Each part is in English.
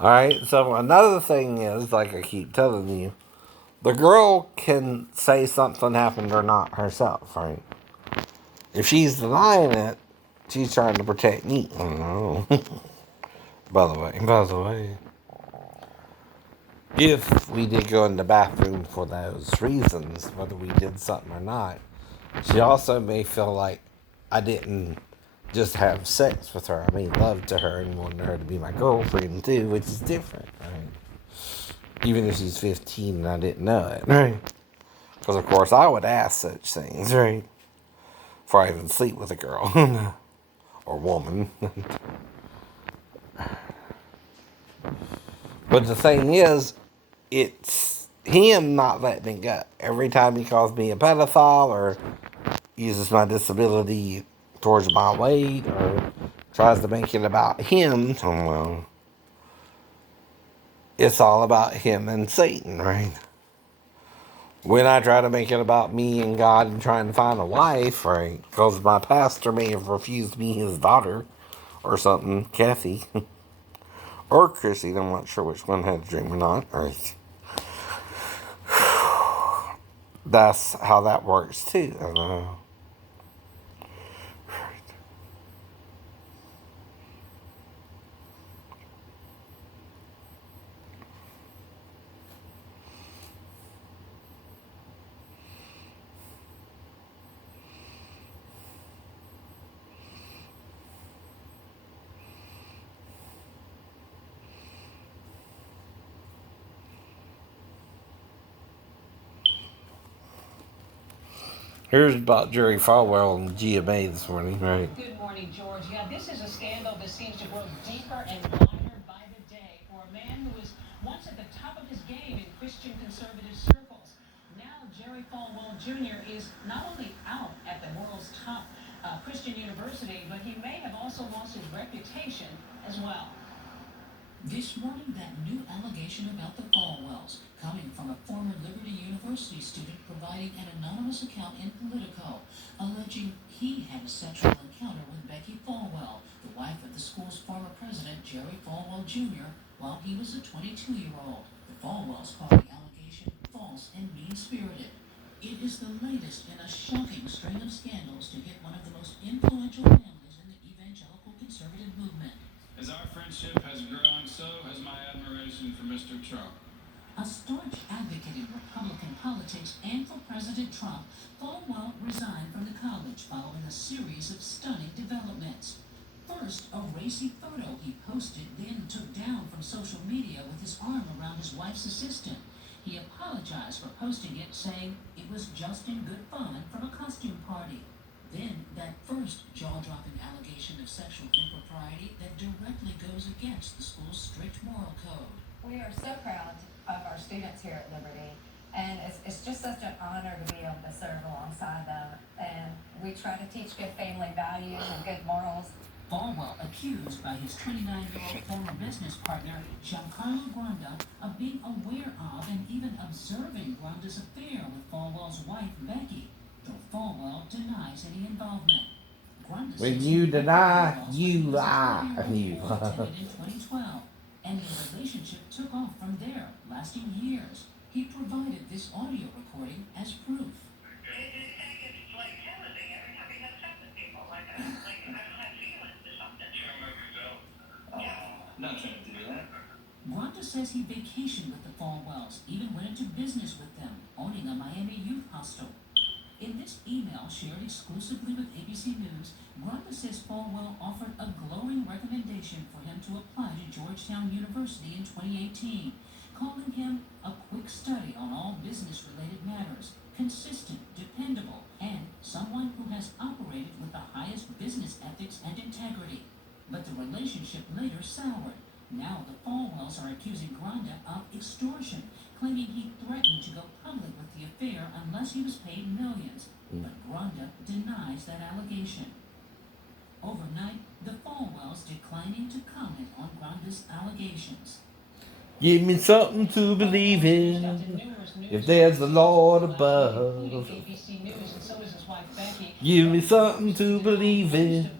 Alright, so another thing is, like I keep telling you, the girl can say something happened or not herself, right? If she's denying it, she's trying to protect me. I don't know. By the way, if we did go in the bathroom for those reasons, whether we did something or not, she also may feel like I didn't just have sex with her. I made love to her and wanted her to be my girlfriend too, which is different, right? Even if she's 15 and I didn't know it, right? Because of course I would ask such things, right? Before I even sleep with a girl or woman. But the thing is, it's him not letting it go. Every time he calls me a pedophile or uses my disability towards my weight or tries to make it about him, well, it's all about him and Satan, right? When I try to make it about me and God and trying to find a wife, right? Because my pastor may have refused me his daughter or something, Kathy. Or Chrissy, I'm not sure which one had a dream or not, right? That's how that works too. I know. Here's about Jerry Falwell and GMA this morning, right? Good morning, George. Yeah, this is a scandal that seems to grow deeper and wider by the day for a man who was once at the top of his game in Christian conservative circles. Now, Jerry Falwell Jr. is not only out at the world's top Christian university, but he may have also lost his reputation as well. This morning, that new allegation about the Falwells, coming from a former Liberty University student providing an anonymous account in Politico, alleging he had a sexual encounter with Becky Falwell, the wife of the school's former president, Jerry Falwell Jr., while he was a 22-year-old. The Falwells call the allegation false and mean-spirited. It is the latest in a shocking string of scandals to hit one of the most influential families in the evangelical conservative movement. As our friendship has grown, so has my admiration for Mr. Trump. A staunch advocate in Republican politics and for President Trump, Falwell resigned from the college following a series of stunning developments. First, a racy photo he posted, then took down from social media with his arm around his wife's assistant. He apologized for posting it, saying it was just in good fun from a costume party. Then, that first jaw-dropping allegation of sexual impropriety that directly goes against the school's strict moral code. We are so proud of our students here at Liberty, and it's just such an honor to be able to serve alongside them. And we try to teach good family values and good morals. Farwell accused by his 29-year-old former business partner, Giancarlo Granda, of being aware of and even observing Granda's affair with Falwell's wife, Becky, though Falwell denies any involvement. Granda When says you he deny, Falwell's you previous lie. affair with attended in 2012, and the relationship took off from there, lasting years. He provided this audio recording as proof. Not trying to do that. Granda says he vacationed with the Falwells, even went into business with them, owning a Miami youth hostel. In this email shared exclusively with ABC News, Granda says Falwell offered a glowing recommendation for him to apply to Georgetown University in 2018, calling him a quick study on all business-related matters, consistent, dependable, and someone who has operated with the highest business ethics and integrity. But the relationship later soured. Now the Falwells are accusing Granda of extortion, claiming he threatened to go public with the affair unless he was paid millions. But Granda denies that allegation. Overnight, the Falwells declining to comment on Granda's allegations. Give me something to believe in. If there's a Lord above, give me something to believe in.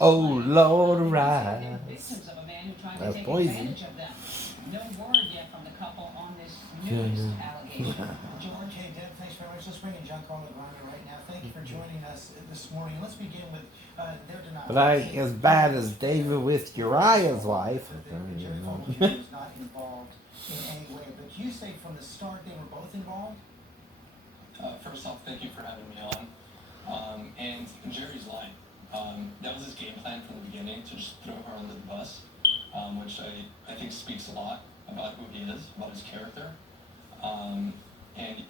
Oh Lord, arise. That's poison. No word yet from the couple on this newest allegation. George, hey, Deb, thanks very much. Let's bring in John Carlagrandia right now. Thank you for joining us this morning. Let's begin with their denial. But I ain't as bad as David with Uriah's wife. That Jerry Falwell Jr. was not involved in any way, but you say from the start they were both involved? First off, thank you for having me on. And Jerry's lying. That was his game plan from the beginning, to just throw her under the bus, which I think speaks a lot about who he is, about his character. And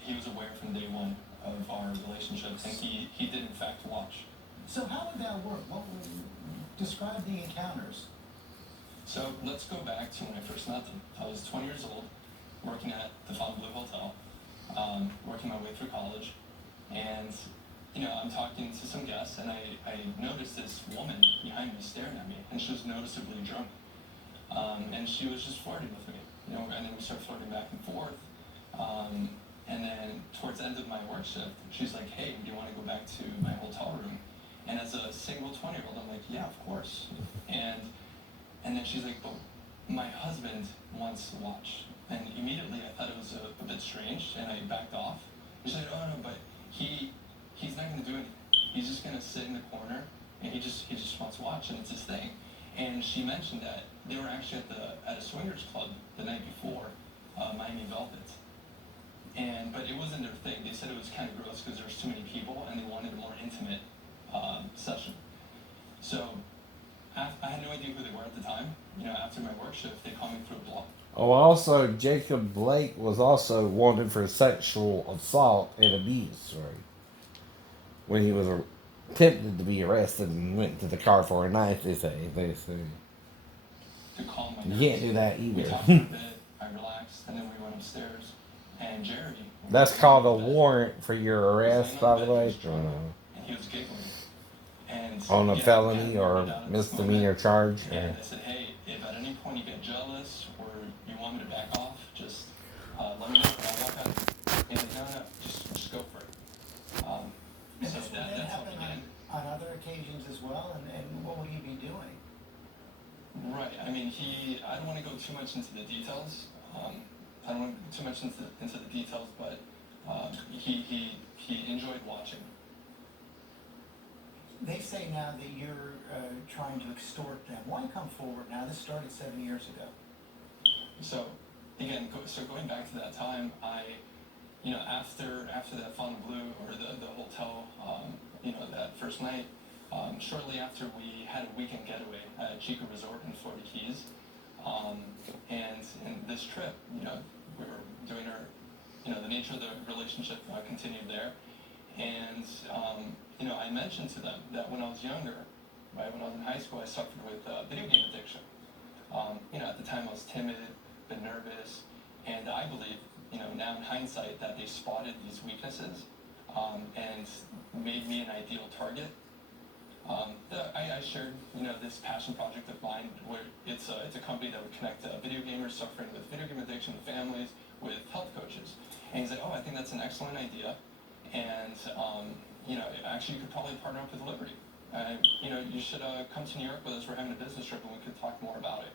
he was aware from day one of our relationship, and he did in fact watch. So how would that work? What would describe the encounters? So let's go back to when I first met them. I was 20 years old, working at the Farwell Hotel, working my way through college, and I'm talking to some guests, and I noticed this woman behind me staring at me, and she was noticeably drunk. And she was just flirting with me, and then we started flirting back and forth. And then towards the end of my work shift, she's like, hey, do you want to go back to my hotel room? And as a single 20-year-old, I'm like, yeah, of course. And then she's like, but my husband wants to watch. And immediately I thought it was a bit strange, and I backed off. And she's like, oh, no, but he's not going to do anything. He's just going to sit in the corner, and he just wants to watch, and it's his thing. And she mentioned that they were actually at a swingers club the night before, Miami Velvet. But it wasn't their thing. They said it was kind of gross because there was too many people, and they wanted a more intimate session. So I had no idea who they were at the time. After my work shift, they called me through a block. Oh, also, Jacob Blake was also wanted for sexual assault and abuse, right? When he was attempted to be arrested and went to the car for a knife, they say. To calm my You nerves. can't do that We either. talked for a bit, I relaxed, and then we went upstairs. And Jerry... That's called a warrant for your arrest, by the way. And he was giggling. And On a yeah, felony yeah, or we got misdemeanor charge. And I said, hey, if at any point you get jealous or you want me to back off, just let me know. I'll walk out. He's like, no, just go for it. And So this would then that's how happen we began. on other occasions as well, and what would he be doing? Right. I mean, I don't want to go too much into the details. I don't want to go too much into the details, but he enjoyed watching. They say now that you're trying to extort them. Why come forward now? This started 7 years ago. So, again, going back to that time, after that Fontainebleau or the hotel, that first night, shortly after we had a weekend getaway at Chico Resort in Florida Keys, and in this trip, we were doing the nature of the relationship continued there, and I mentioned to them that when I was younger, right, when I was in high school, I suffered with video game addiction. At the time I was timid, a bit nervous, and I believe, now in hindsight, that they spotted these weaknesses and made me an ideal target. I shared, this passion project of mine where it's a company that would connect video gamers suffering with video game addiction families with health coaches. And he's like, oh, I think that's an excellent idea. And, actually you could probably partner up with Liberty. You should come to New York with us. We're having a business trip and we could talk more about it.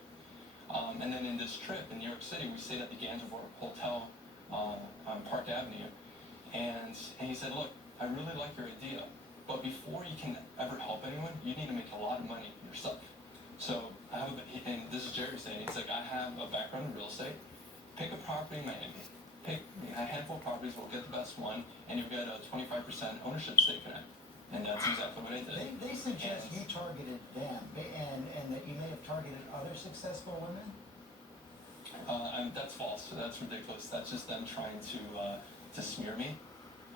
And then in this trip in New York City, we stayed at the Gansevoort Hotel on Park Avenue. And he said, look, I really like your idea, but before you can ever help anyone, you need to make a lot of money yourself. So and this is Jerry saying, he's like, I have a background in real estate. Pick a property in Miami. Pick a handful of properties, we'll get the best one, and you'll get a 25% ownership stake in it. And that's exactly what I did. They suggest you targeted them, and that you may have targeted other successful women? That's false. That's ridiculous. That's just them trying to smear me.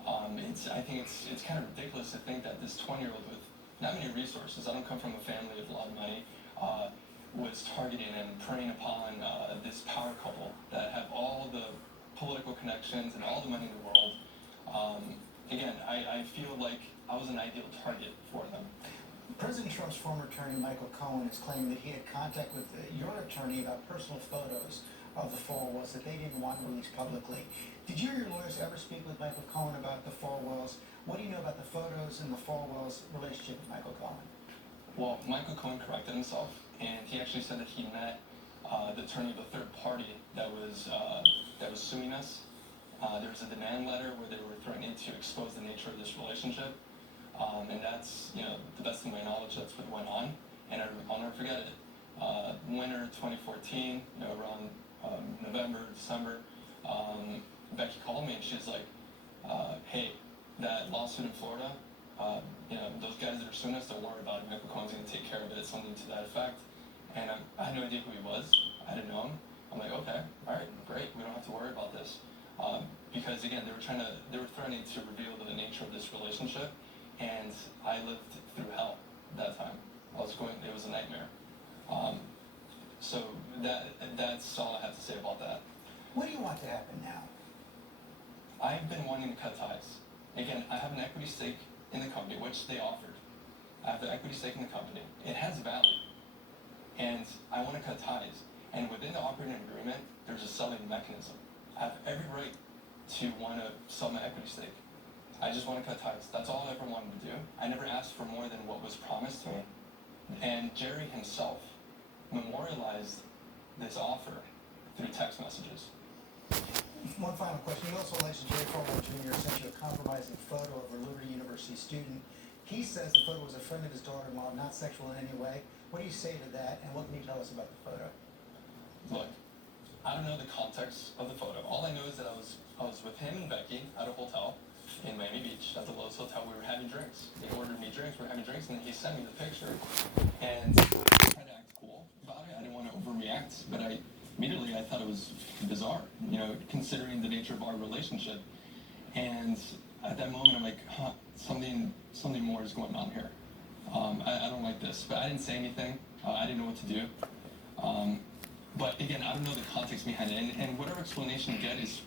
I think it's kind of ridiculous to think that this 20-year-old with not many resources, I don't come from a family of a lot of money, was targeting and preying upon this power couple that have all the political connections and all the money in the world. Again, I feel like I was an ideal target for them. President Trump's former attorney, Michael Cohen, is claiming that he had contact with your attorney about personal photos of the Farwells that they didn't want released publicly. Did you or your lawyers ever speak with Michael Cohen about the Farwells? What do you know about the photos and the Farwells' relationship with Michael Cohen? Well, Michael Cohen corrected himself, and he actually said that he met the attorney of a third party that was suing us. There was a demand letter where they were threatening to expose the nature of this relationship, and that's, you know, the best of my knowledge, that's what went on, and I'll never forget it. Winter 2014, you know, around November, December, Becky called me and she's like, hey, that lawsuit in Florida, you know, those guys that are suing us, don't worry about it. Michael Cohen's going to take care of it, something to that effect. And I had no idea who he was. I didn't know him. I'm like, okay, all right, great. We don't have to worry about this. Because again, they were threatening to reveal the nature of this relationship, and I lived through hell that time. It was a nightmare. So that's all I have to say about that. What do you want to happen now? I've been wanting to cut ties. Again, I have an equity stake in the company, which they offered. I have the equity stake in the company. It has value. And I want to cut ties. And within the operating agreement, there's a selling mechanism. I have every right to want to sell my equity stake. I just want to cut ties. That's all I ever wanted to do. I never asked for more than what was promised to me. And Jerry himself memorialized this offer through text messages. One final question. You also alleged Jerry Farwell Jr. sent you a compromising photo of a Liberty University student. He says the photo was a friend of his daughter-in-law, not sexual in any way. What do you say to that, and what can you tell us about the photo? Look, I don't know the context of the photo. All I know is that I was with him and Becky at a hotel in Miami Beach, at the Lowe's Hotel. We were having drinks. They ordered me drinks. We were having drinks, and then he sent me the picture. And I tried to act cool about it. I didn't want to overreact, but immediately I thought it was bizarre, you know, considering the nature of our relationship. And at that moment, I'm like, something more is going on here. I don't like this, but I didn't say anything. I didn't know what to do. But again, I don't know the context behind it, and whatever explanation you get it's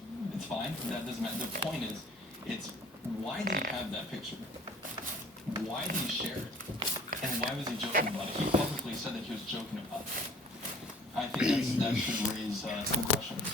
fine. That doesn't matter. The point is, it's why did he have that picture? Why did he share it? And why was he joking about it? He publicly said that he was joking about it. I think that should raise some questions.